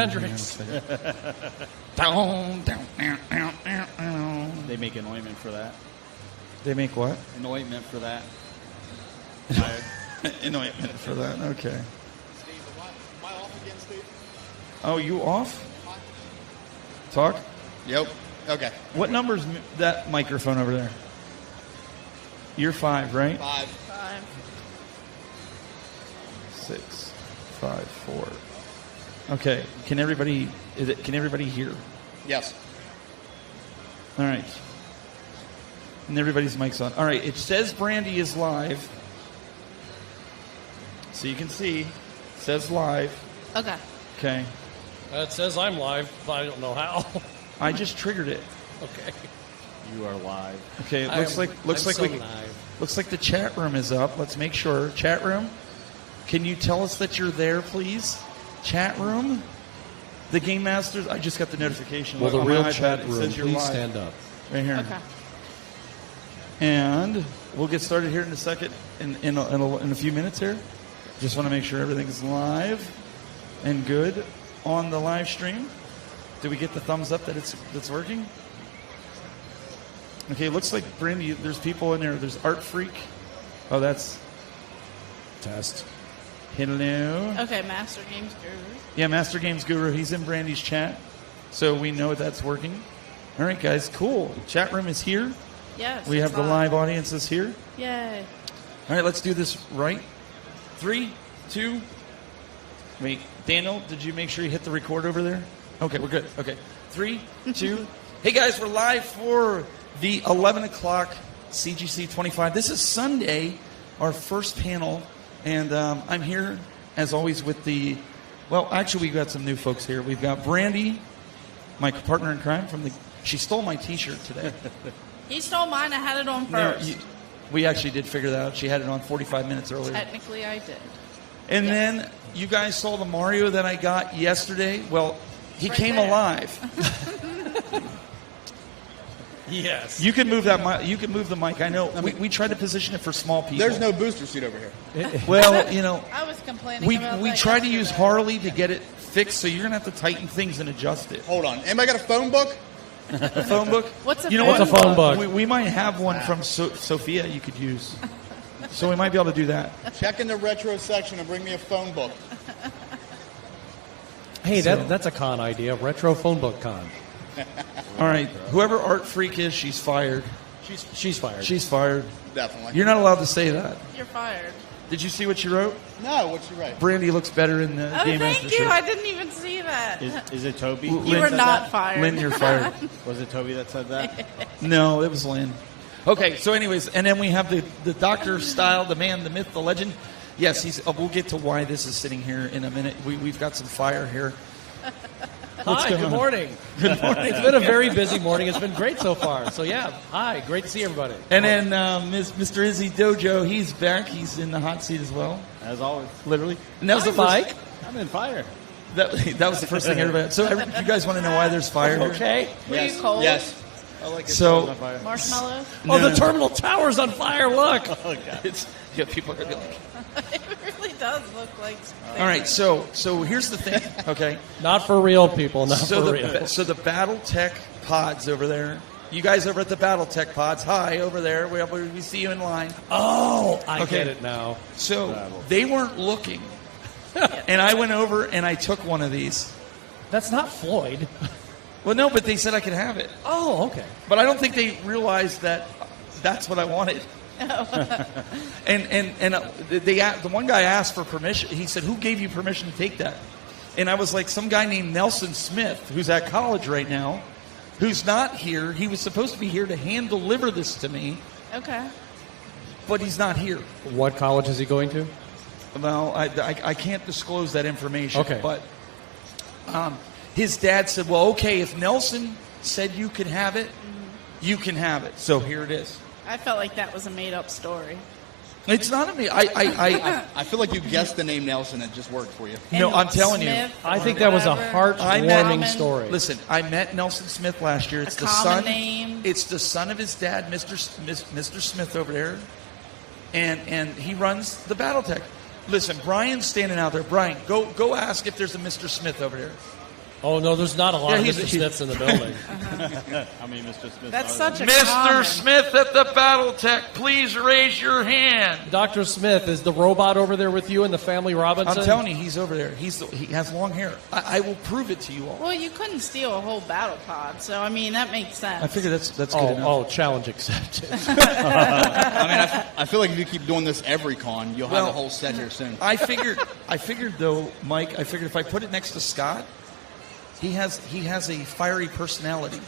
Hendrix. They make an ointment for that. They make what? An ointment for that. An ointment for that. Okay. Steve, am I off again, Steve? Oh, you off? Talk. Yep. Okay. What number's that microphone over there? You're 5, right? 5. 6, 5, 4. Okay. Can everybody hear? Yes. All right. And everybody's mic's on. All right. It says Brandi is live. So you can see. It says live. Okay. Okay. It says I'm live, but I don't know how. I just triggered it. Okay. You are live. Okay. It looks like looks like the chat room is up. Let's make sure. Chat room. Can you tell us that you're there, please? Chat room. The Game Masters. I just got the notification. Well, the on real my chat iPad. It room, says you're please live. stand up. Right here. Okay. And we'll get started here in a second, in a few minutes here. Just want to make sure everything's live and good on the live stream. Did we get the thumbs up that it's working? Okay, it looks like Brandi, there's people in there. There's Art Freak. Oh, that's Test. hello. Okay, Master Games Guru. Yeah, Master Games Guru. He's in Brandi's chat, so we know that's working. All right, guys, cool. Chat room is here. Yes. We have the live audiences here. Yay. All right, let's do this right. 3, 2. Wait, Daniel, did you make sure you hit the record over there? Okay, we're good. Okay. 3, 2. Hey, guys, we're live for the 11 o'clock CGC 25. This is Sunday, our first panel, and I'm here, as always, with the... Well, actually, we've got some new folks here. We've got Brandi, my partner in crime from the... She stole my T-shirt today. He stole mine. I had it on first. We actually did figure that out. She had it on 45 minutes earlier. Technically, I did. And then you guys saw the Mario that I got yesterday. Well, he right came there. alive. Yes. You can move that mic. You can move the mic. I know. We tried to position it for small people. There's no booster seat over here. Well, you know, I was complaining we about we that tried to yesterday. use Harley to get it fixed, so you're gonna have to tighten things and adjust it. Hold on. Anybody got a phone book? A phone book. What's a You know phone what? What's a phone book? We might have one from Sophia you could use. So we might be able to do that. Check in the retro section and bring me a phone book. Hey, that's a con idea. Retro phone book con. All right. Whoever Art Freak is, she's fired. She's fired. She's fired. Definitely. You're not allowed to say that. You're fired. Did you see what she wrote? No, what's your right? Brandi looks better in the Oh, Game thank Master you. shirt. I didn't even see that. Is it Toby? You You were said not fired. Lynn, you're fired. Was it Toby that said that? No, it was Lynn. Okay, so anyways, and then we have the doctor style, the man, the myth, the legend. Yes, he's. We'll get to why this is sitting here in a minute. We've got some fire here. Hi, good morning. Good morning. It's been a very busy morning. It's been great so far. So, yeah, hi. Great to see everybody. And then Mr. Izzy Dojo, he's back. He's in the hot seat as well, As always. literally. And that was the Hi, first. Mike. I'm in fire. That was the first thing everybody. So you guys want to know why there's fire here? Okay. Were you cold? Yes. I like it. So- on fire. Marshmallows? No, Oh, the no. terminal tower's on fire. Look. Oh, God. It's, yeah, people are gonna be like. It really does look like... All right, so here's the thing. Okay. Not for real, people. Not So for the real. BattleTech pods over there. You guys over at the BattleTech pods, hi over there. We see you in line. Oh, I Okay. get it now. So they weren't looking, and I went over and I took one of these. That's not Floyd. Well, no, but they said I could have it. Oh, okay. But I don't think they realized that that's what I wanted. and the one guy asked for permission. He said, "Who gave you permission to take that?" And I was like, "Some guy named Nelson Smith, who's at college right now, who's not here. He was supposed to be here to hand deliver this to me, Okay. but he's not here." What college is he going to? Well, I can't disclose that information. Okay. But his dad said, "Well, okay, if Nelson said you could have it, you can have it." So here it is. I felt like that was a made-up story. It's not a me. I feel like you guessed the name Nelson and it just worked for you. No, And I'm telling you. Smith I or think that was a whatever. heartwarming Common- story. Listen, I met Nelson Smith last year. It's A the common son. name. It's the son of his dad, Mr. Smith over there, and he runs the BattleTech. Listen, Brian's standing out there. Brian, go ask if there's a Mr. Smith over there. Oh, no, there's not a lot of Mr. Smiths in the building. I mean, Mr. Smith. That's such a Mr. common. Smith at the Battletech, please raise your hand. Dr. Smith, is the robot over there with you and the family Robinson? I'm telling you, he's over there. He has long hair. I will prove it to you all. Well, you couldn't steal a whole battle pod, so I mean that makes sense. I figure that's good Oh, enough. challenge accepted. I mean, I feel like if you keep doing this every con, you'll have a whole set here soon. I figured though, Mike. I figured if I put it next to Scott, he has a fiery personality.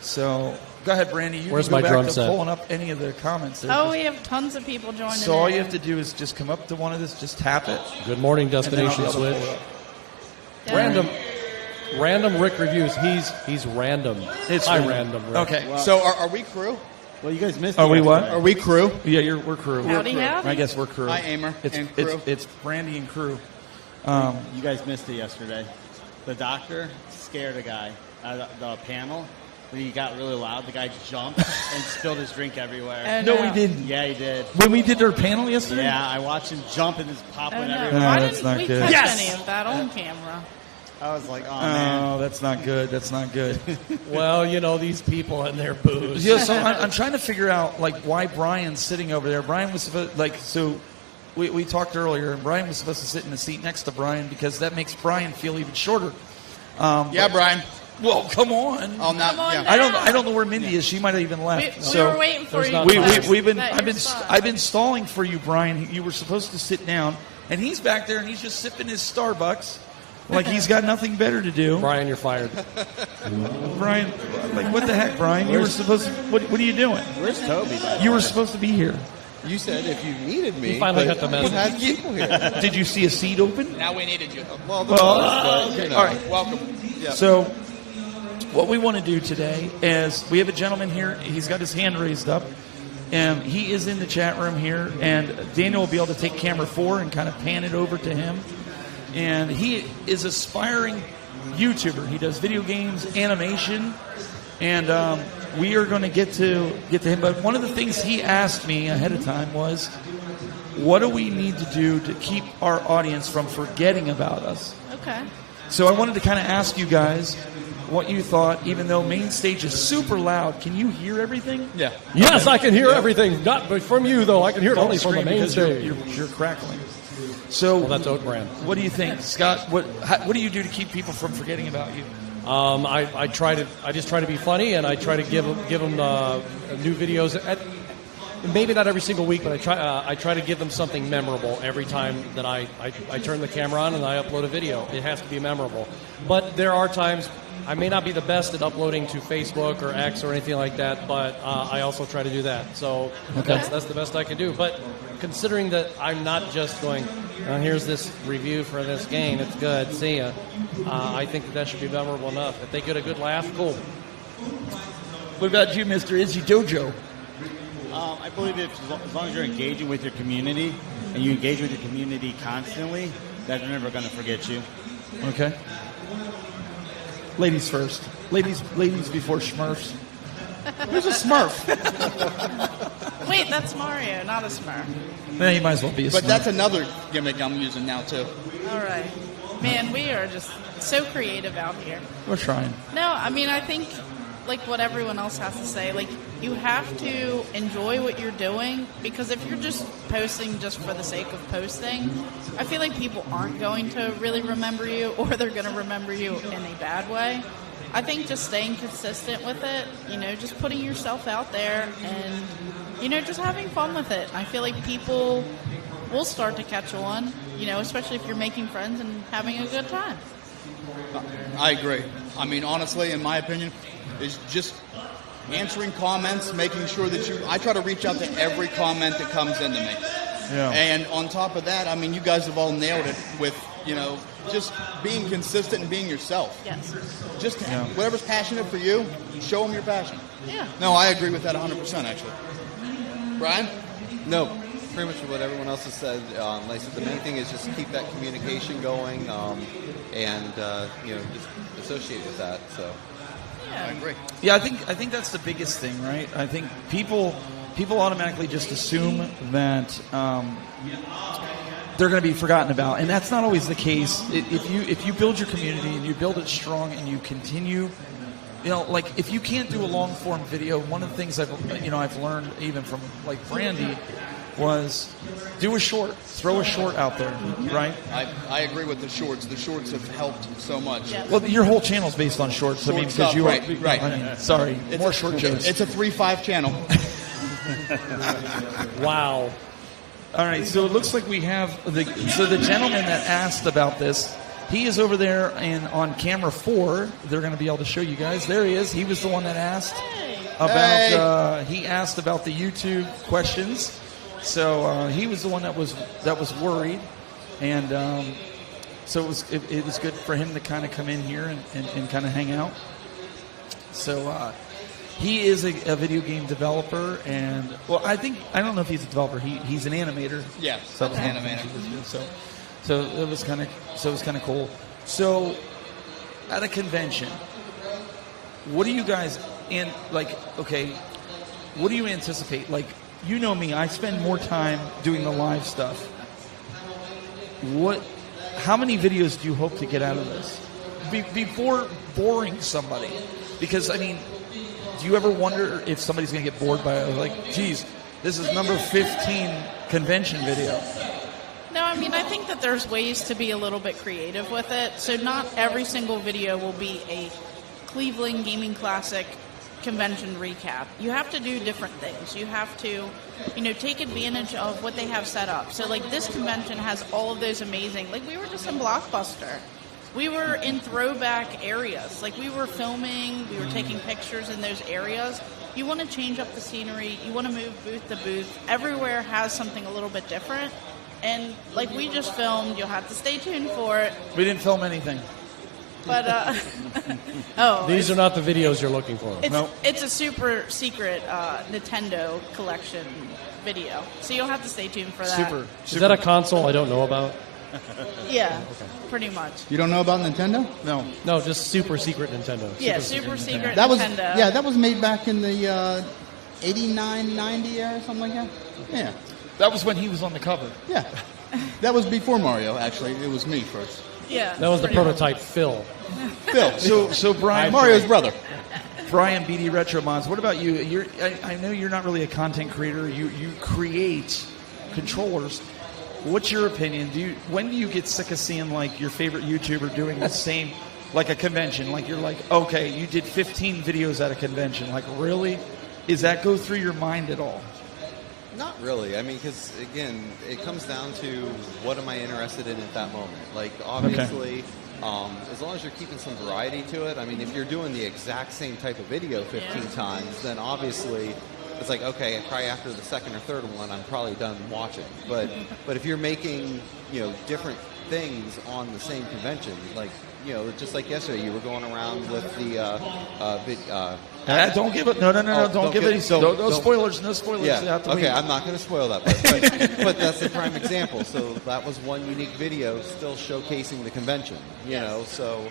So go ahead, Brandi. You Where's can go my back drum to set? pulling up any of the comments there. Oh, we have tons of people joining. So all in. you have to do is just come up to one of this, just tap it. Good morning, Destination and then I'll Switch. pull it up. Random Rick reviews. He's random. It's Hi, random. random Rick. Okay. So are we crew? Well, you guys missed. Are it we what? yesterday. Are we crew? Yeah, we're crew. Howdy, howdy. I guess we're crew. Hi, Amer It's and crew. It's Brandi and crew. You guys missed it yesterday. The doctor scared a guy at the panel. When he got really loud, the guy jumped and spilled his drink everywhere. Oh, No, we didn't. Yeah, he did. When we did our panel yesterday. Yeah, I watched him jump and just pop Oh, went no. everywhere. Why that's didn't not we good. catch Yes! any of that on camera? I was like, oh man. Oh, that's not good. That's not good. Well, these people and their booze. Yeah, so I'm trying to figure out why Brian's sitting over there. Brian was supposed we talked earlier, and Brian was supposed to sit in the seat next to Brian because that makes Brian feel even shorter. Yeah, Brian. Well, come on. Oh, not. Come on Yeah. now. I don't know where Mindy is. She might have even left. We so were waiting for there's you. not to time. tell us we've been that I've you're been fine. I've been stalling for you, Brian. You were supposed to sit down, and he's back there and he's just sipping his Starbucks like he's got nothing better to do. Brian, you're fired. Brian, what the heck, Brian? You were supposed to, what are you doing? Where's Toby? You were supposed to be here. You said if you needed me, He finally but got the we message. had people here. Did you see a seat open? Now we needed you. Well, the was, but, you know. All right. Welcome. So, what we want to do today is we have a gentleman here. He's got his hand raised up, and he is in the chat room here. And Daniel will be able to take camera 4 and kind of pan it over to him. And he is aspiring YouTuber. He does video games, animation, and we are going to get to him. But one of the things he asked me ahead of time was, what do we need to do to keep our audience from forgetting about us? Okay. So I wanted to kind of ask you guys what you thought, even though main stage is super loud. Can you hear everything? Yeah. Yes, I can hear everything. Not from you, though. I can hear it Don't only from the scream main because stage. you're crackling. So Well, that's Oak Brand. what do you think, Scott? What do you do to keep people from forgetting about you? I just try to be funny, and I try to give them new videos. Maybe not every single week, but I try to give them something memorable every time that I turn the camera on and I upload a video. It has to be memorable. But there are times I may not be the best at uploading to Facebook or X or anything like that, but I also try to do that. So that's the best I can do. But considering that I'm not just going, here's this review for this game, it's good, see ya. I think that should be memorable enough. If they get a good laugh, cool. What about you, Mr. Izzy Dojo? I believe as long as you're engaging with your community and you engage with your community constantly, that they're never going to forget you. Okay. Ladies first. Ladies before Smurfs. Who's a Smurf? Wait, that's Mario, not a Smurf. Man, you might as well be a But Smurf. that's another gimmick I'm using now too. All right. Man, we are just so creative out here. We're trying. No, I mean, I think, like what everyone else has to say, like, you have to enjoy what you're doing, because if you're just posting just for the sake of posting, I feel like people aren't going to really remember you, or they're going to remember you in a bad way. I think just staying consistent with it, just putting yourself out there and, just having fun with it. I feel like people will start to catch on, especially if you're making friends and having a good time. I agree. I mean, honestly, in my opinion, is just answering comments, making sure that I try to reach out to every comment that comes into me. Yeah. And on top of that, I mean, you guys have all nailed it with, just being consistent and being yourself. Yes. Just whatever's passionate for you, show them your passion. Yeah. No, I agree with that 100%, actually. Brian? No, pretty much what everyone else has said. Like I said, the main thing is just keep that communication going, and just associate with that. So. Yeah. I agree. Yeah, I think that's the biggest thing, right? I think people automatically just assume that they're going to be forgotten about, and that's not always the case. If you build your community and you build it strong and you continue, like if you can't do a long form video, one of the things I've learned even from like Brandi was do a short, throw a short out there, right? I agree with the shorts. The shorts have helped so much. Yeah. Well, your whole channel's based on shorts. Short because stuff, you right. Sorry, more short jokes. It's a 3-5 channel. Wow. All right, so it looks like we have the gentleman that asked about this. He is over there and on camera 4. They're going to be able to show you guys. There he is. He was the one that asked about. He asked about the YouTube questions. So he was the one that was worried, and so it was good for him to kind of come in here and kind of hang out. So he is a video game developer, and I don't know if he's a developer. He's an animator. Yeah, so an animator. So it was kind of cool. So at a convention, what do you guys what do you anticipate? Like, you know me, I spend more time doing the live stuff. How many videos do you hope to get out of this before boring somebody? Because I mean, do you ever wonder if somebody's going to get bored by like, geez, this is number 15 convention video? No, I mean, I think that there's ways to be a little bit creative with it. So not every single video will be a Cleveland Gaming Classic convention recap. You have to do different things. You have to, take advantage of what they have set up. So, like, this convention has all of those amazing, like, we were just in Blockbuster. We were in throwback areas. Like, we were filming, we were taking pictures in those areas. You want to change up the scenery. You want to move booth to booth. Everywhere has something a little bit different. And, like, we just filmed. You'll have to stay tuned for it. We didn't film anything. But, These are not the videos you're looking for. It's a super secret Nintendo collection video. So you'll have to stay tuned for that. Super. Is that a console I don't know about? Yeah, pretty much. You don't know about Nintendo? No, just super secret Nintendo. Super secret That was Nintendo. that was made back in the 89, 90 era, something like that. Yeah, That was when he was on the cover. yeah. That was before Mario. Actually, it was me first. Yeah. That was the pretty much. prototype Phil. Phil. So Brian, Mario's brother. Brian BD Retro Mods, what about you? I know you're not really a content creator. You create controllers. What's your opinion? When do you get sick of seeing like your favorite YouTuber doing the same, like a convention? Like you're like, okay, you did 15 videos at a convention. Like really? Does that go through your mind at all? Not really. I mean, because again, it comes down to what am I interested in at that moment. Like, obviously, as long as you're keeping some variety to it. I mean, if you're doing the exact same type of video 15 times, then obviously it's like, okay, probably after the second or third one, I'm probably done watching. But if you're making, different things on the same convention, like, just like yesterday, you were going around with the don't give it. No. Don't give it. No spoilers. No spoilers. Yeah. Okay, I'm not going to spoil that, but that's the prime example. So that was one unique video, still showcasing the convention. So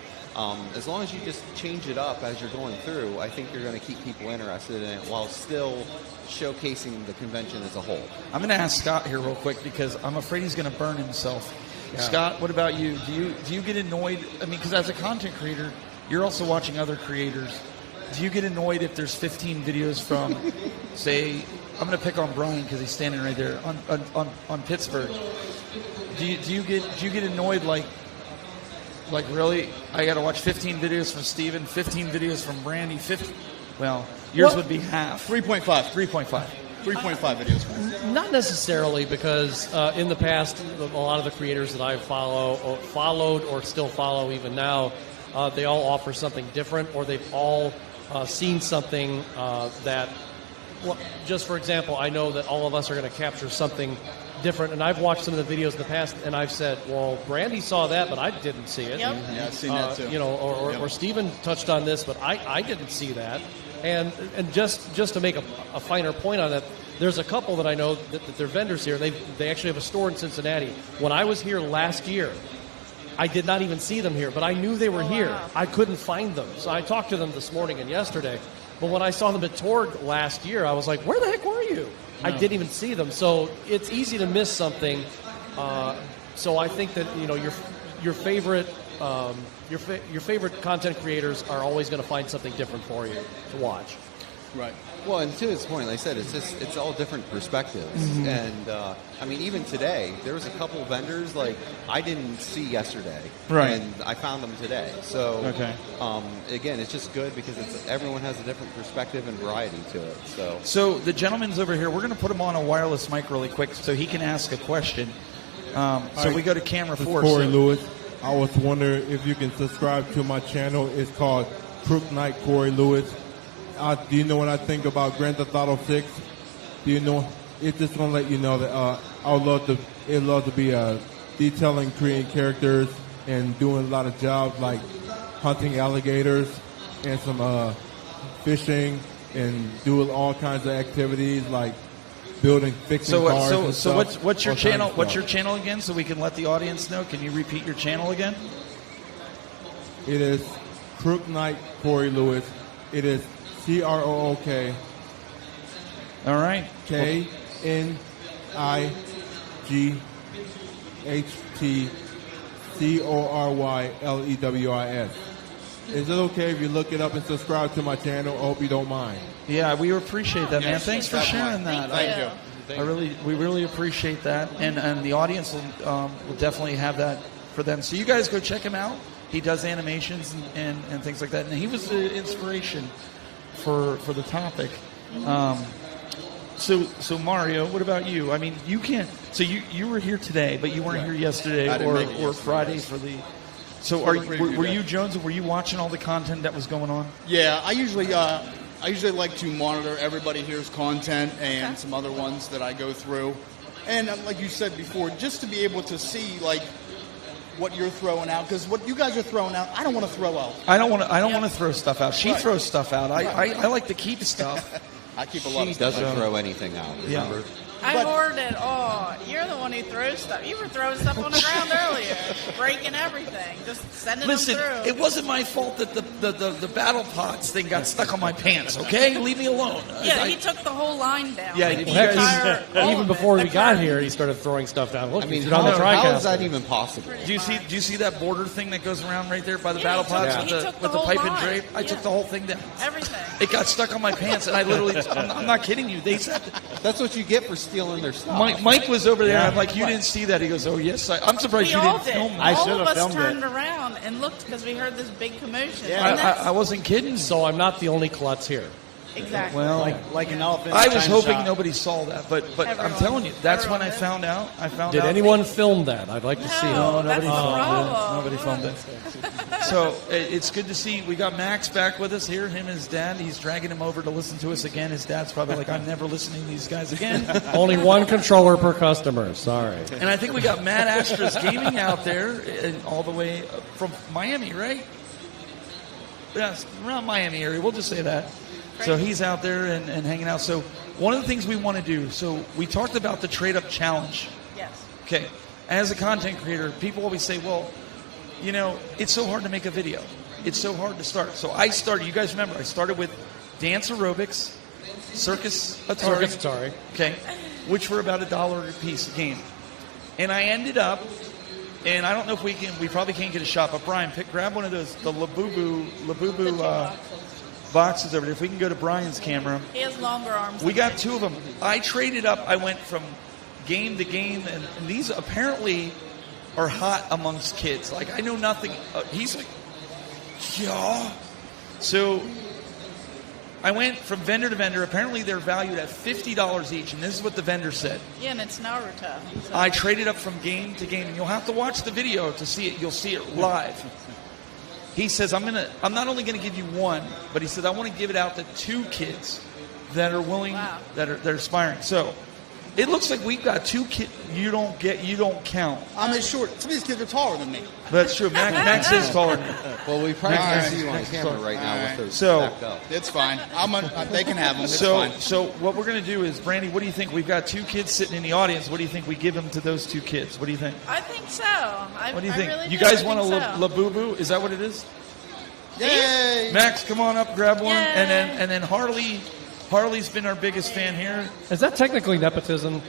as long as you just change it up as you're going through, I think you're going to keep people interested in it while still showcasing the convention as a whole. I'm going to ask Scott here real quick because I'm afraid he's going to burn himself. Yeah. Scott, what about you? Do you get annoyed? I mean, because as a content creator, you're also watching other creators. Do you get annoyed if there's 15 videos from, say, I'm going to pick on Brian because he's standing right there on Pittsburgh. Do you get annoyed like really? I got to watch 15 videos from Stephen, 15 videos from Brandi, 50. Well, yours would be half. 3.5. 3.5. 3.5 videos. Not necessarily, because in the past, a lot of the creators that I followed or still follow even now, they all offer something different, or they've all seen something that, just for example, I know that all of us are going to capture something different, and I've watched some of the videos in the past, and I've said, well, Brandi saw that, but I didn't see it. Yep. Yeah, I've seen that too. Or Stephen touched on this, but I didn't see that. And just to make a finer point on that, there's a couple that I know that they're vendors here. They actually have a store in Cincinnati. When I was here last year, I did not even see them here, but I knew they were here. Wow. I couldn't find them. So I talked to them this morning and yesterday. But when I saw them at Torg last year, I was like, where the heck were you? I didn't even see them. So it's easy to miss something So I think that your favorite your favorite content creators are always going to find something different for you to watch. Right. Well, and to his point, like I said, it's all different perspectives. Mm-hmm. And I mean, even today, there was a couple of vendors like I didn't see yesterday, Right. and I found them today. So Okay. Again, it's just good because everyone has a different perspective and variety to it. So the gentleman's over here. We're going to put him on a wireless mic really quick so he can ask a question. We go to camera This is 4. Corey Lewis. I was wondering if you can subscribe to my channel. It's called Crook Knight Corey Lewis. Do you know what I think about Grand Theft Auto 6? Do you know? It's just going to let you know that I'd love to be detailing, creating characters, and doing a lot of jobs like hunting alligators and some fishing and doing all kinds of activities like fixing cars. and So stuff, what's your all kinds channel? of What's stuff. your channel again, so we can let the audience know? Can you repeat your channel again? It is Crook Knight Corey Lewis. It is CROOK All right. KNIGHTCORYLEWIS. Is it okay if you look it up and subscribe to my channel? I hope you don't mind. Yeah, we appreciate that, man. Thanks for sharing that. Thank you. We really appreciate that, and the audience will definitely have that for them. So you guys go check him out. He does animations and things like that, and he was the inspiration for the topic. So Mario, what about you? I mean, you can't. So you were here today, but you weren't here yesterday I didn't make it or yesterday. Friday for the. So For the were preview you day. Jones? Were you watching all the content that was going on? Yeah, I usually like to monitor everybody here's content and some other ones that I go through, and like you said before, just to be able to see like what you're throwing out, because what you guys are throwing out, I don't want to throw out. I don't want to throw stuff out. She Right. throws stuff out. I like to keep stuff. I keep a lot She of stuff. doesn't throw anything out. Yeah. Remember? I But- hoard it all. You're the one who throws stuff. You were throwing stuff on the ground earlier, breaking everything, just sending Listen, them through. it wasn't my fault that the battle pots thing got stuck on my pants. Okay, leave me alone. Yeah, he took the whole line down. Yeah, Like, you the guys- entire- all Even of before it. we got here, he started throwing stuff down. Look, I mean, he's on the how is that TriCaster. even possible? Do you see that border thing that goes around right there by the Yeah, battle he pots took- with he the took the with the whole pipe and line. drape? I Yeah. took the whole thing down. Everything. It got stuck on my pants, and I literally. I'm not kidding you. They said That's what you get for stealing their stuff. Mike was over there. I'm like, you didn't see that? He goes, oh yes. I'm surprised We you all didn't did. film I that. All should've of us filmed it. turned around and looked because we heard this big commotion. Yeah. And that's- I wasn't kidding. So I'm not the only klutz here. exactly. Well, Like an elephant. I was China hoping shop. nobody saw that, but I'm Everyone- telling you, that's when I everyone found out. Did out. anyone film that? I'd like to see it. No, that's Nobody the filmed it. problem. Nobody filmed it. So it's good to see. We got Max back with us here. Him and his dad. He's dragging him over to listen to us again. His dad's probably like, I'm never listening to these guys again. Only one controller per customer. Sorry. And I think we got Matt Astra's Gaming out there, all the way from Miami, right? Yes, around Miami area. We'll just say that. So he's out there and hanging out. So one of the things we want to do. So we talked about the trade up challenge. Yes. Okay, as a content creator, people always say, well, you know, it's so hard to make a video. It's so hard to start. So I started, you guys remember, I started with dance aerobics, circus Atari, Circus Atari. okay, which were about $1 a piece a game. And I ended up, and I don't know if we probably can't get a shot, but Brian, grab one of those, the Labubu boxes over there. If we can go to Brian's camera. He has longer arms. We than got two of them. I traded up. I went from game to game, and these apparently are hot amongst kids. Like, I know nothing. He's like, yeah. So I went from vendor to vendor. Apparently, they're valued at $50 each, and this is what the vendor said. Yeah, and it's Naruto. So. I traded up from game to game, and you'll have to watch the video to see it. You'll see it live. He says, I'm not only going to give you one, but he said, I want to give it out to 2 kids that are willing, Wow. that are aspiring. So it looks like we've got 2 kids. You don't count. I'm as short. Some of these kids are taller than me. That's true. Max is taller than you. Well, we probably All can't right. see you on camera right now with those So- stacked up. It's fine. They can have them. It's So, fine. so what we're going to do is, Brandi, what do you think? We've got 2 kids sitting in the audience. What do you think we give them to those 2 kids? What do you think? I think so. What do you think? Really You do. guys I want a think so. Labubu? Is that what it is? Yay! Max, come on up, grab one, Yay. and then Harley's been our biggest fan here. Is that technically nepotism?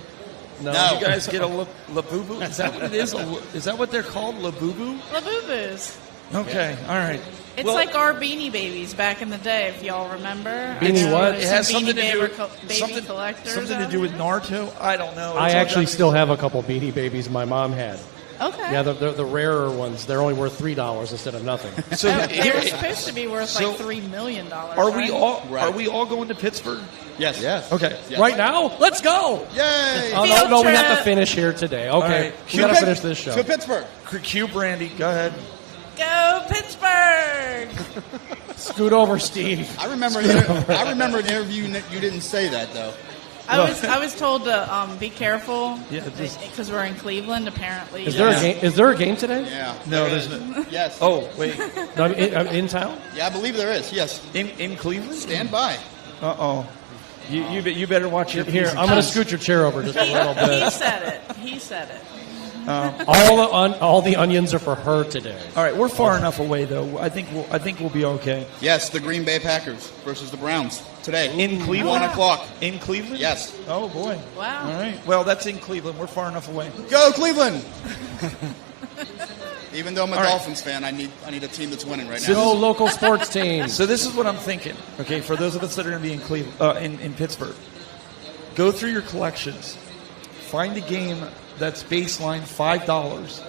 No. No. You guys get a Labubu? Is that what it is? Is that what they're called? Labubu? Labubu's. Okay, all right. It's Well, like our Beanie Babies back in the day, if y'all remember. Beanie what? It has Some something to Beanie do Baby with baby collectors something to out do with there. Naruto. I don't know. I It's all actually got- still have a couple Beanie Babies my mom had. Okay. Yeah, the rarer ones. They're only worth $3 instead of nothing. So They were supposed to be worth So, like $3 million. are we right? all Right. are we all going to Pittsburgh? Yes. Yes. Okay. Yes. Right now? Let's go! Yay! Oh, Field no, we have trip. to finish here today. Okay, right. we got to finish this show. To Pittsburgh. Q Brandi, go ahead. Go Pittsburgh! Scoot over, Steve. I remember an interview you didn't say that though. I was told to be careful Yeah, just- because we're in Cleveland. Apparently, Is there a game? Is there a game today? Yeah. No, there there's is. no. Yes. Oh wait, No, in town? Yeah, I believe there is. Yes. in Cleveland? Stand by. Uh oh. You better watch your Here, P's and I'm going to Q's. scoot your chair over just a little he bit. said it. He said it. All the onions are for her today. All right, we're far enough away though. I think we'll be okay. Yes, the Green Bay Packers versus the Browns today. In Cleveland? 1 o'clock. In Cleveland? Yes. Oh boy. Wow. All right. Well, that's in Cleveland. We're far enough away. Go Cleveland! Even though I'm a All right. Dolphins fan, I need a team that's winning right Go now. local sports team. So this is what I'm thinking. Okay, for those of us that are going to be in Cleveland, in Pittsburgh, go through your collections, find a game that's baseline $5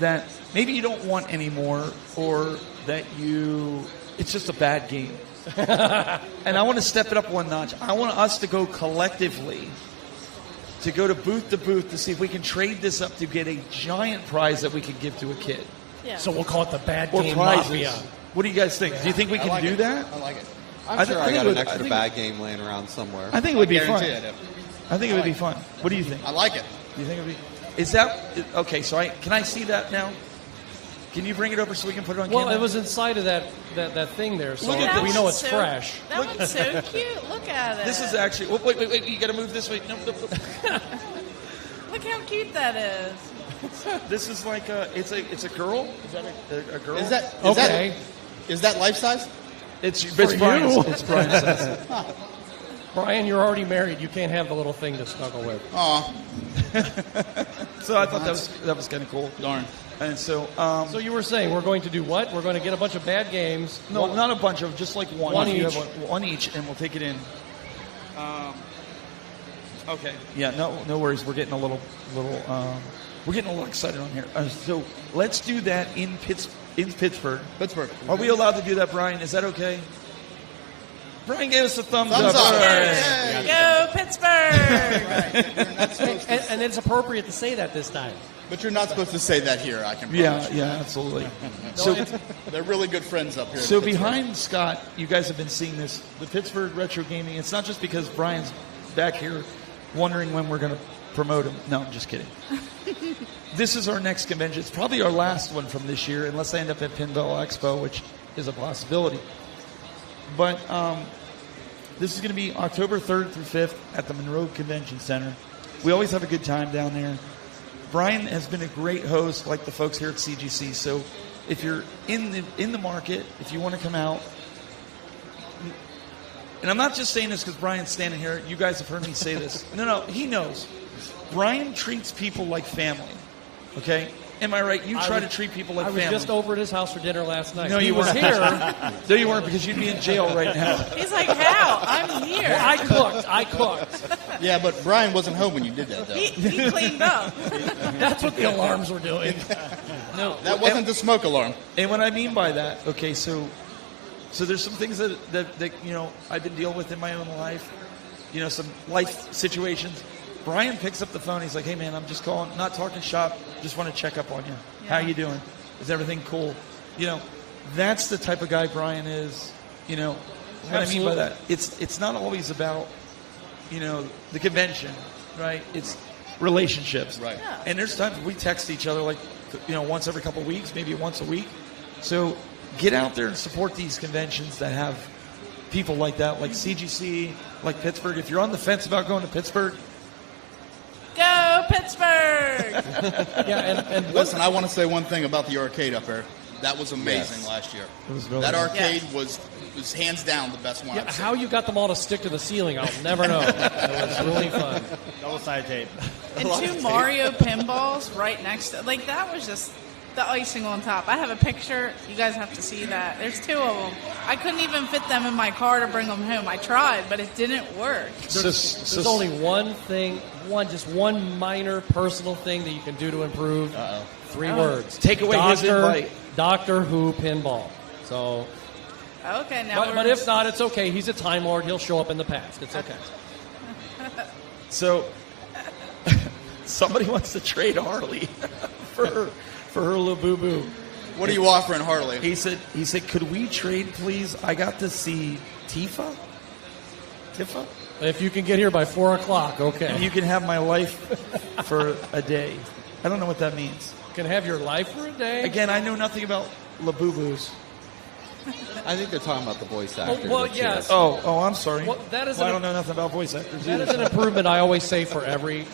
that maybe you don't want anymore, or that it's just a bad game. And I want to step it up one notch. I want us to go collectively, to go to booth to see if we can trade this up to get a giant prize that we can give to a kid. Yeah. So we'll call it the bad Or game prizes. mafia. What do you guys think? Do you think we I can like do it. that? I like it. I'm sure I got it would- an extra think- bad game laying around somewhere. I think it would be fun. Guarantee I do. I think it would be fun. What do you think? I like it. Do you think it would be? Is that okay? So can I see that now? Can you bring it over so we can put it on Well, camera? it was inside of that thing there, so That we know one's it's so- fresh. That one's so cute. Look at it. This is actually. Oh, wait! You got to move this way. No. Look how cute that is. This is like it's a girl. Is that a girl? Okay. Is that life size? It's For Brian's. you. It's Brian's size. Brian, you're already married. You can't have the little thing to snuggle with. Aw, So I thought that was kind of cool. darn. And so So you were saying we're going to do what? We're going to get a bunch of bad games. no, not a bunch of, just like one. One If you each. have one each, and we'll take it in. Okay. Yeah. No worries. We're getting a little. We're getting a little excited on here. So let's do that in Pittsburgh. Pittsburgh. Are we allowed to do that, Brian? Is that okay? Brian gave us a thumbs Thumbs up. up. All right. Yay. Go Pittsburgh! You're not supposed to- And it's appropriate to say that this time. but you're not supposed to say that here, I can Yeah. promise you. Yeah. Absolutely. So. They're really good friends up here. So in Pittsburgh. behind Scott, you guys have been seeing this, the Pittsburgh Retro Gaming. It's not just because Brian's back here wondering when we're going to promote him. No, I'm just kidding. This is our next convention. It's probably our last one from this year, unless I end up at Pinball Expo, which is a possibility. But this is going to be October 3rd through 5th at the Monroe Convention Center. We always have a good time down there. Brian has been a great host, like the folks here at CGC. So if you're in the market, if you want to come out, and I'm not just saying this because Brian's standing here. You guys have heard me say this. No, he knows. Brian treats people like family. Okay? Am I right? You try to treat people like I was family. just over at his house for dinner last night. No, he you was weren't. here. No, you weren't, because you'd be in jail right now. He's like, how? I'm here. I cooked. Yeah, but Brian wasn't home when you did that, though. He cleaned up. That's what the alarms were doing. No, That wasn't the smoke alarm. And what I mean by that, okay, so there's some things that you know I've been dealing with in my own life, you know, some life situations. Brian picks up the phone. He's like, "Hey, man, I'm just calling, not talking shop. Just want to check up on you. How Yeah. you doing? Is everything cool?" You know, that's the type of guy Brian is. You know, what I mean by that, it's not always about, you know, the convention, right? It's relationships, Right. Yeah. And there's times we text each other like, you know, once every couple of weeks, maybe once a week. So get out there and support these conventions that have people like that, like CGC, like Pittsburgh. If you're on the fence about going to Pittsburgh, Go Pittsburgh! Yeah, and Listen, I want to say one thing about the arcade up there. That was amazing Yes. last year. It was really That good. arcade Yes. was hands down the best one. Yeah, I've seen. how you got them all to stick to the ceiling, I'll never know. It was really fun. Double-sided tape. And 2 Mario pinballs right next to, like, that was just the icing on top. I have a picture. You guys have to see that. There's 2 of them. I couldn't even fit them in my car to bring them home. I tried, but it didn't work. There's only one thing, just one minor personal thing that you can do to improve. Uh-oh. 3 words. Take away his invite. Doctor Who pinball. So, Okay, now but if not, it's okay. He's a Time Lord. He'll show up in the past. It's okay. So, somebody wants to trade Harley for her Labubu. What are you offering, Harley? He said, could we trade, please? I got to see Tifa. If you can get here by 4 o'clock, okay. And you can have my life for a day. I don't know what that means. You can have your life for a day. Again, I know nothing about Labubus. I think they're talking about the voice actor. well, that's yes. here. Oh, I'm sorry. Well, that is I an- don't know nothing about voice actors That either. is an improvement I always say for every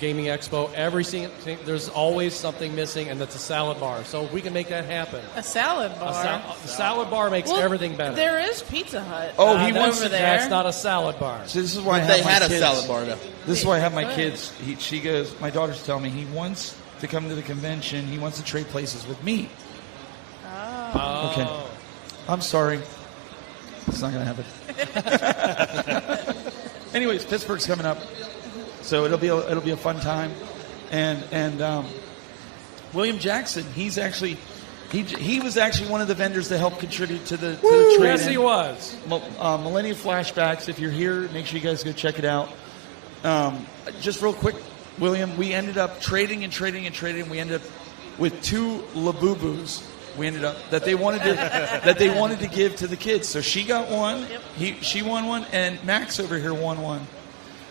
gaming expo. Every single thing, there's always something missing, and that's a salad bar. So if we can make that happen. a salad bar. The salad bar makes Well, everything better. There is Pizza Hut. Oh, he wants over to- there. That's not a salad bar. So this is why I They have my had a kids. salad bar though. This is why I have my Good. kids. She goes, my daughter's telling me he wants to come to the convention. He wants to trade places with me. Oh. Okay. I'm sorry. It's not going to happen. Anyways, Pittsburgh's coming up, so it'll be a fun time, and William Jackson, he's actually he was actually one of the vendors that helped contribute to the trade. Yes, he was. Millennium Flashbacks. If you're here, make sure you guys go check it out. Just real quick, William, we ended up trading. We ended up with 2 Labubus. We ended up that they wanted to give to the kids. So she got one. She won one, and Max over here won one.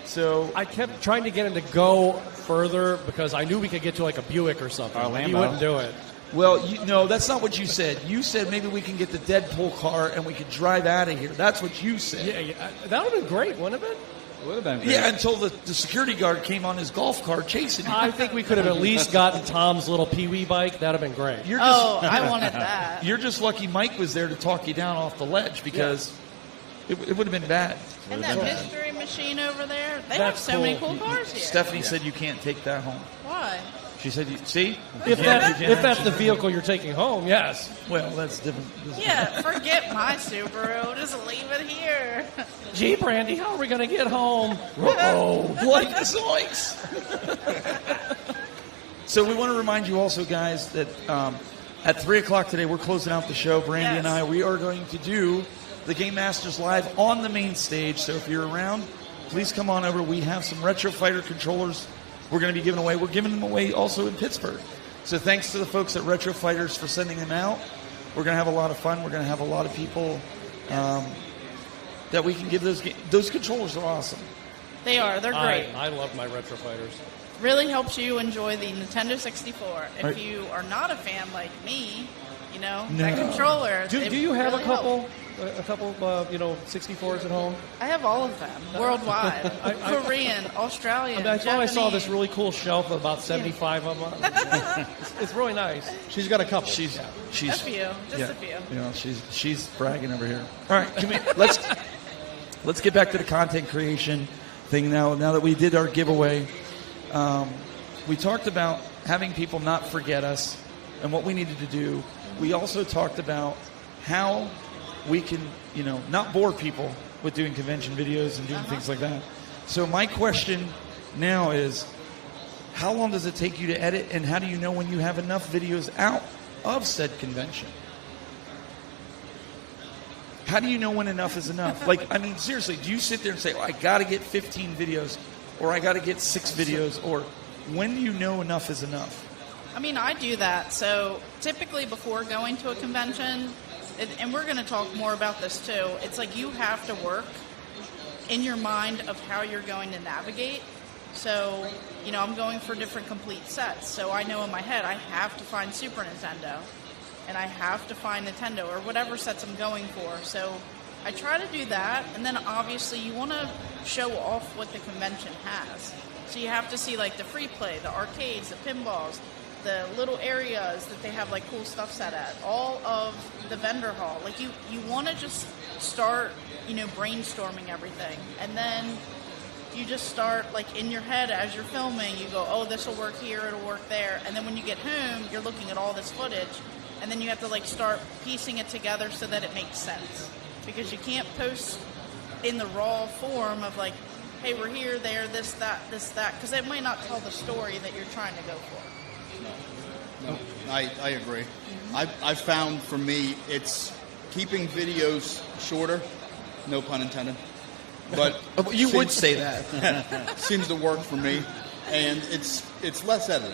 So I kept trying to get him to go further because I knew we could get to like a Buick or something. Or a But he Lambo. wouldn't do it. well, no, that's not what you said. You said maybe we can get the Deadpool car and we could drive out of here. That's what you said. Yeah, that would have been great, wouldn't it? Have been? Would have been great. Yeah, until the security guard came on his golf cart chasing you. I think we could have at least gotten Tom's little Pee-wee bike. That'd have been great. You're just, Oh, I wanted that. you're just lucky Mike was there to talk you down off the ledge because it would have been bad. And that mystery machine over there, they That's have so many cool. cool cars here. Stephanie said you can't take that home. Why? She said, see? If that's the vehicle you're taking home, yes. Well, that's different. Yeah, forget my Subaru. Just leave it here. Gee, Brandi, how are we going to get home? Oh, Like the zoinks. So we want to remind you also, guys, that at 3 o'clock today, we're closing out the show. Brandi and I, we are going to do the Game Masters Live on the main stage. So if you're around, please come on over. We have some Retro Fighter controllers we're going to be giving away. We're giving them away also in Pittsburgh. So thanks to the folks at Retro Fighters for sending them out. We're going to have a lot of fun. We're going to have a lot of people that we can give those controllers are awesome. They are. They're great. I love my Retro Fighters. Really helps you enjoy the Nintendo 64. If Right. you are not a fan like me, that No. controller. Do it you have really a couple, helps. 64s at home? I have all of them worldwide. Korean, Australian. I thought I saw this Japanese. really cool shelf of about 75 of them. It's really nice. She's got a couple. She's A few, just a few. You know, she's bragging over here. All right, let's get back to the content creation thing now. Now that we did our giveaway, we talked about having people not forget us and what we needed to do. We also talked about how we can, not bore people with doing convention videos and doing things like that. So my question now is, how long does it take you to edit, and how do you know when you have enough videos out of said convention? How do you know when enough is enough? Seriously, do you sit there and say, I got to get 15 videos, or I got to get 6 videos, or when do you know enough is enough? I do that. So typically before going to a convention, and we're going to talk more about this too, it's like you have to work in your mind of how you're going to navigate. So, I'm going for different complete sets. So I know in my head I have to find Super Nintendo, and I have to find Nintendo, or whatever sets I'm going for. So I try to do that, and then obviously you want to show off what the convention has. So you have to see like the free play, the arcades, the pinballs, the little areas that they have like cool stuff set at, all of the vendor hall. Like you want to just start, brainstorming everything, and then you just start like in your head as you're filming. You go, oh, this will work here, it'll work there, and then when you get home, you're looking at all this footage, and then you have to like start piecing it together so that it makes sense, because you can't post in the raw form of like, hey, we're here, there, this, that, because it might not tell the story that you're trying to go for. No, I agree. I've found for me, it's keeping videos shorter, no pun intended, but You would say that. seems to work for me, and it's less editing.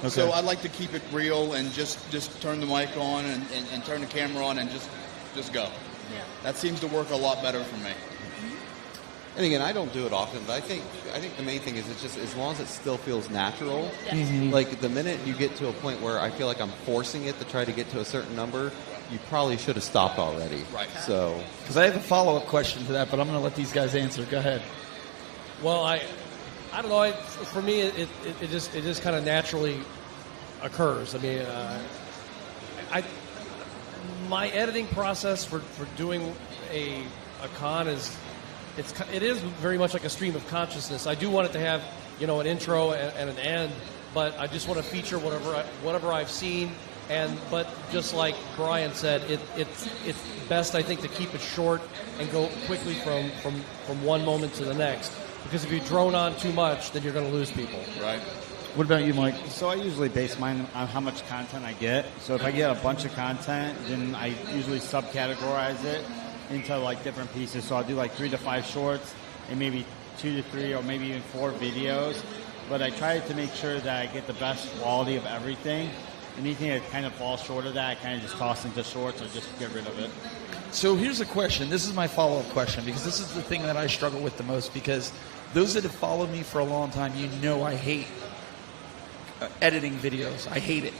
Okay. So I like to keep it real and just turn the mic on and turn the camera on and just go. Yeah. That seems to work a lot better for me. And again, I don't do it often, but I think the main thing is it's just as long as it still feels natural. Yes. Like the minute you get to a point where I feel like I'm forcing it to try to get to a certain number, you probably should have stopped already. Right. So Because I have a follow-up question to that, but I'm going to let these guys answer. Go ahead. Well, I don't know. For me, it just kind of naturally occurs. I mean, my editing process for doing a con it is very much like a stream of consciousness. I do want it to have an intro and an end, but I just want to feature whatever I've seen. But just like Brian said, it's best, I think, to keep it short and go quickly from one moment to the next. Because if you drone on too much, then you're going to lose people. Right. What about you, Mike? So I usually base mine on how much content I get. So if I get a bunch of content, then I usually subcategorize it into like different pieces. So I'll do like 3 to 5 shorts and maybe 2 to 3 or maybe even 4 videos. But I try to make sure that I get the best quality of everything. Anything that kind of falls short of that, I kind of just toss into shorts or just get rid of it. So here's a question. This is my follow-up question, because this is the thing that I struggle with the most, because those that have followed me for a long time, I hate editing videos. I hate it.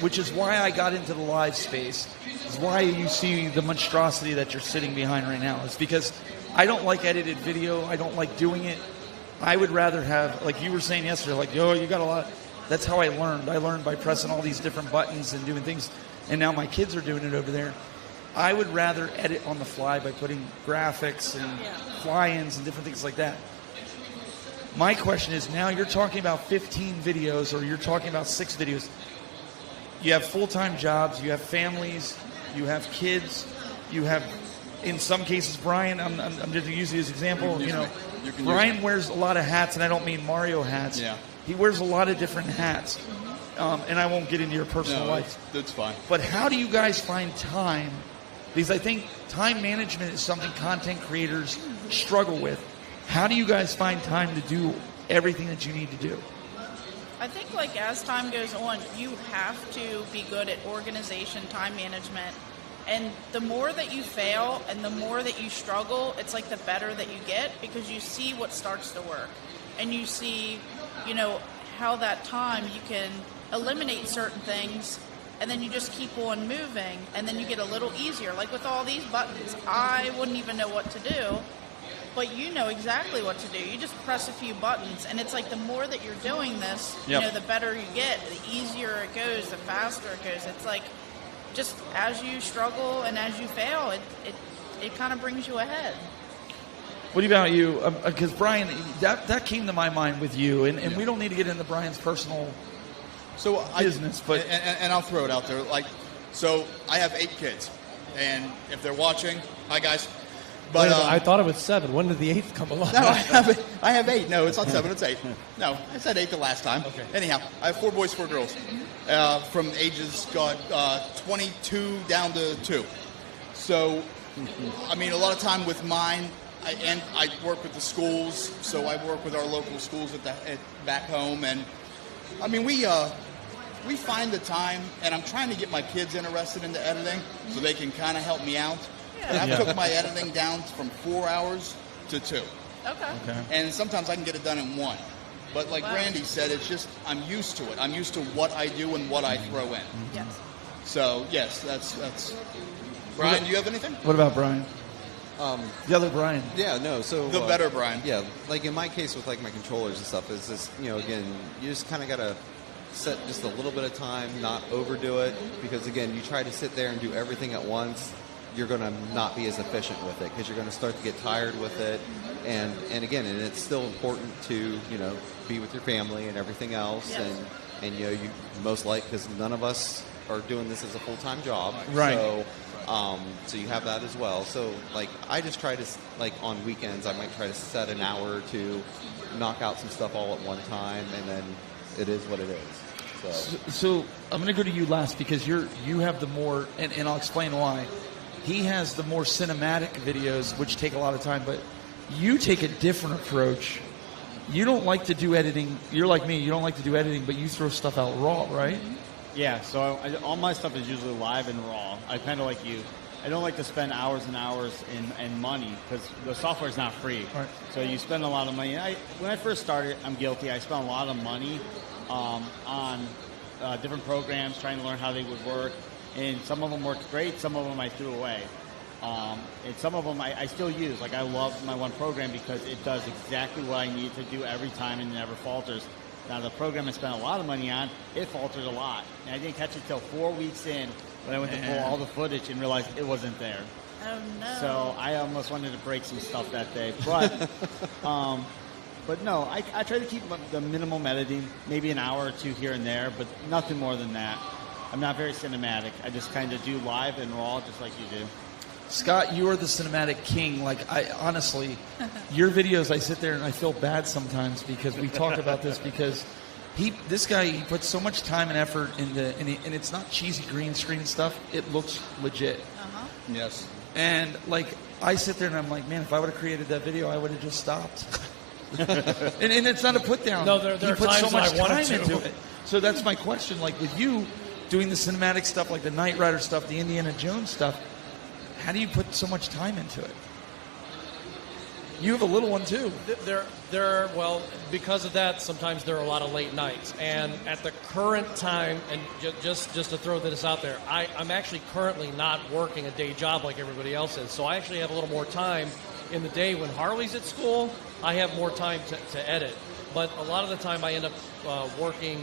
Which is why I got into the live space. Is why you see the monstrosity that you're sitting behind right now. It's because I don't like edited video. I don't like doing it. I would rather have, like you were saying yesterday, like, you got a lot. That's how I learned. I learned by pressing all these different buttons and doing things. And now my kids are doing it over there. I would rather edit on the fly by putting graphics and fly-ins and different things like that. My question is, now you're talking about 15 videos, or you're talking about 6 videos. You have full-time jobs, you have families, you have kids, you have, in some cases, Brian, I'm just using his example, Brian wears a lot of hats, and I don't mean Mario hats. Yeah. He wears a lot of different hats. And I won't get into your personal life. That's fine. But how do you guys find time? Because I think time management is something content creators struggle with. How do you guys find time to do everything that you need to do? I think like as time goes on, you have to be good at organization, time management. And the more that you fail and the more that you struggle, it's like the better that you get, because you see what starts to work. And you see, how that time you can eliminate certain things, and then you just keep on moving, and then you get a little easier. Like with all these buttons, I wouldn't even know what to do, but you know exactly what to do. You just press a few buttons, and it's like the more that you're doing this, the better you get, the easier it goes, the faster it goes. It's like just as you struggle and as you fail, it kind of brings you ahead. What about you? Because Brian, that came to my mind with you, and we don't need to get into Brian's personal business, but and I'll throw it out there. Like, so I have 8 kids, and if they're watching, hi guys. But I thought it was 7. When did the 8th come along? No, I have 8. No, it's not 7. It's 8. No, I said 8 the last time. Okay. Anyhow, I have 4 boys, 4 girls, from ages 22 down to 2. So, I mean, a lot of time with mine. I work with the schools, so I work with our local schools back home, and I mean we find the time, and I'm trying to get my kids interested into editing so they can kind of help me out. And I've took my editing down from 4 hours to 2. Okay. And sometimes I can get it done in 1. But like Brandi said, it's just I'm used to it. I'm used to what I do and what I throw in. Yes. So yes, that's. Brian, do you have anything? what about Brian? The other Brian. yeah, no. So The better Brian. Yeah, like in my case with like my controllers and stuff, is just again, you just kind of gotta set just a little bit of time, not overdo it, because again, you try to sit there and do everything at once, you're going to not be as efficient with it because you're going to start to get tired with it. And again, and it's still important to, be with your family and everything else. Yes. And you most like, because none of us are doing this as a full-time job. Right. So you have that as well. So like, I just try to, like on weekends, I might try to set an hour to knock out some stuff all at one time, and then it is what it is. So I'm going to go to you last because you have the more, and I'll explain why. He has the more cinematic videos, which take a lot of time, but you take a different approach. You don't like to do editing. You're like me. You don't like to do editing, but you throw stuff out raw, right? Yeah, so all my stuff is usually live and raw. I kind of like you. I don't like to spend hours and hours in money because the software is not free. Right. So you spend a lot of money. When I first started, I'm guilty. I spent a lot of money on different programs, trying to learn how they would work. And some of them worked great. Some of them I threw away. And some of them I still use. Like I love my one program because it does exactly what I need to do every time and it never falters. Now the program I spent a lot of money on, it faltered a lot. And I didn't catch it till 4 weeks in when I went to pull all the footage and realized it wasn't there. Oh no. So I almost wanted to break some stuff that day. But but no, I try to keep the minimum editing, maybe an hour or two here and there, but nothing more than that. I'm not very cinematic. I just kind of do live and raw just like you do. Scott, you are the cinematic king. Like, I honestly, your videos, I sit there and I feel bad sometimes because we talk about this because this guy, he puts so much time and effort into, and it's not cheesy green screen stuff. It looks legit. Uh-huh. Yes. And like, I sit there and I'm like, man, if I would have created that video, I would have just stopped. and it's not a put down. No, there he are puts so times much I wanted time to. into it. So that's my question. Like with you doing the cinematic stuff, like the Knight Rider stuff, the Indiana Jones stuff, how do you put so much time into it? You have a little one too. Well, because of that, sometimes there are a lot of late nights. And at the current time, and just to throw this out there, I'm actually currently not working a day job like everybody else is. So I actually have a little more time in the day when Harley's at school. I have more time to edit. But a lot of the time I end up working.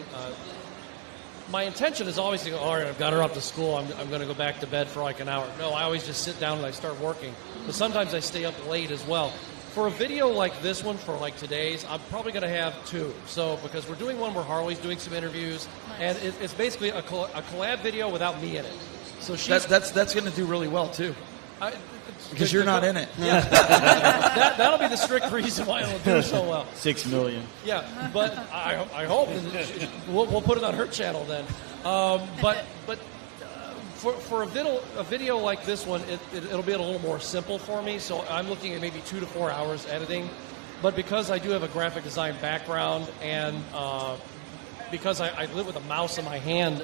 My intention is always to go, all right, I've got her up to school. I'm going to go back to bed for like an hour. No, I always just sit down and I start working. But sometimes I stay up late as well. For a video like this one, for like today's, I'm probably going to have two. So because we're doing one where Harley's doing some interviews, and it's basically a collab video without me in it. So that's going to do really well too. Because you're not in it. Yeah, that'll be the strict reason why it'll do so well. 6 million. Yeah, but I hope we'll put it on her channel then. But for a video like this one, it'll be a little more simple for me. So I'm looking at maybe 2 to 4 hours editing. But because I do have a graphic design background and because I live with a mouse in my hand,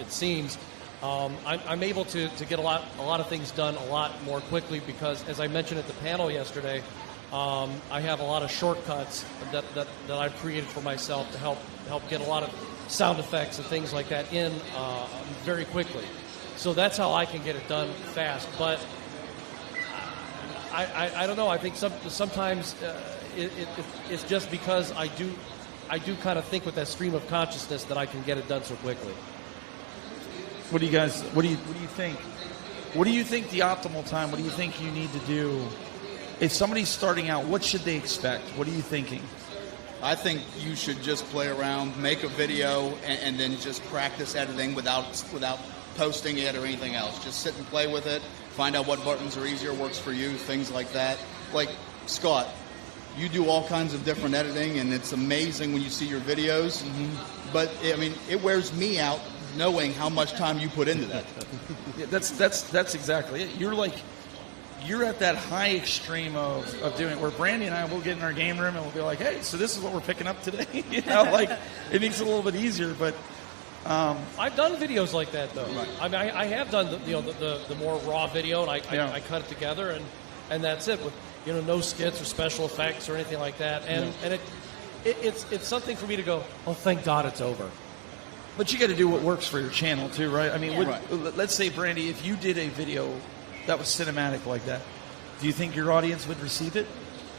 it seems. I'm able to get a lot of things done a lot more quickly because, as I mentioned at the panel yesterday, I have a lot of shortcuts that I've created for myself to help get a lot of sound effects and things like that in very quickly. So that's how I can get it done fast. But I don't know. I think sometimes it's just because I do kind of think with that stream of consciousness that I can get it done so quickly. What do you guys? What do you think? What do you think the optimal time? What do you think you need to do? If somebody's starting out, what should they expect? What are you thinking? I think you should just play around, make a video, and then just practice editing without posting it or anything else. Just sit and play with it, find out what buttons are easier, works for you, things like that. Like Scott, you do all kinds of different editing, and it's amazing when you see your videos. Mm-hmm. But I mean, it wears me out knowing how much time you put into that. Yeah, that's exactly it. You're at that high extreme of doing it, where Brandi and I will get in our game room and we'll be like, hey, so this is what we're picking up today. Like it makes it a little bit easier, but I've done videos like that though. Right. I mean, I have done the more raw video, and I cut it together, and that's it with no skits or special effects or anything like that, and it's something for me to go, oh, thank God it's over. But you got to do what works for your channel too, right? I mean, let's say, Brandi, if you did a video that was cinematic like that, do you think your audience would receive it?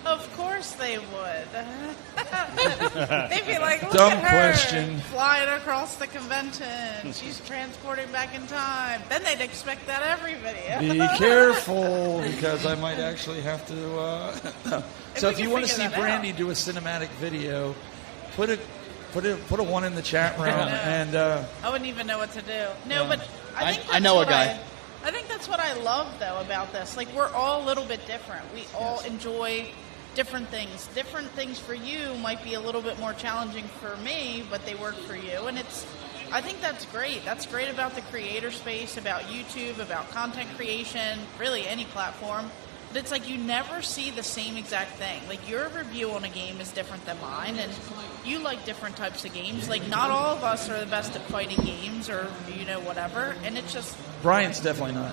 Of course they would. They'd be like, look Dumb at her question. flying across the convention. She's transporting back in time. Then they'd expect that every video. Be careful, because I might actually have to. So we if you can want to see figure that Brandi do a cinematic video, put a one in the chat room, and I wouldn't even know what to do. No, but I think I know a that's guy. I think that's what I love, though, about this. Like, we're all a little bit different. We all enjoy different things. Different things for you might be a little bit more challenging for me, but they work for you. And I think that's great. That's great about the creator space, about YouTube, about content creation, really any platform. But it's like you never see the same exact thing. Like, your review on a game is different than mine, and you like different types of games. Like, not all of us are the best at fighting games or, whatever. And it's just... Brian's definitely not.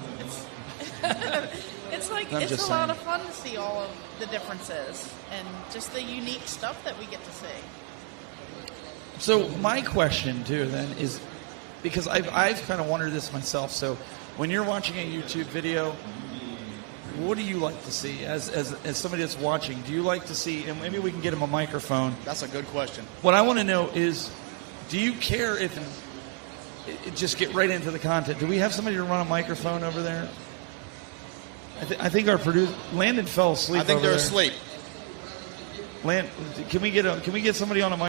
It's like, I'm it's just a lot saying. of fun to see all of the differences and just the unique stuff that we get to see. So my question too then is, because I've kind of wondered this myself. So when you're watching a YouTube video, what do you like to see as somebody that's watching? Do you like to see, and maybe we can get him a microphone. That's a good question. What I want to know is, do you care if just get right into the content? Do we have somebody to run a microphone over there? I think our producer Landon fell asleep. I think over they're there. asleep. Can we get somebody on a mic?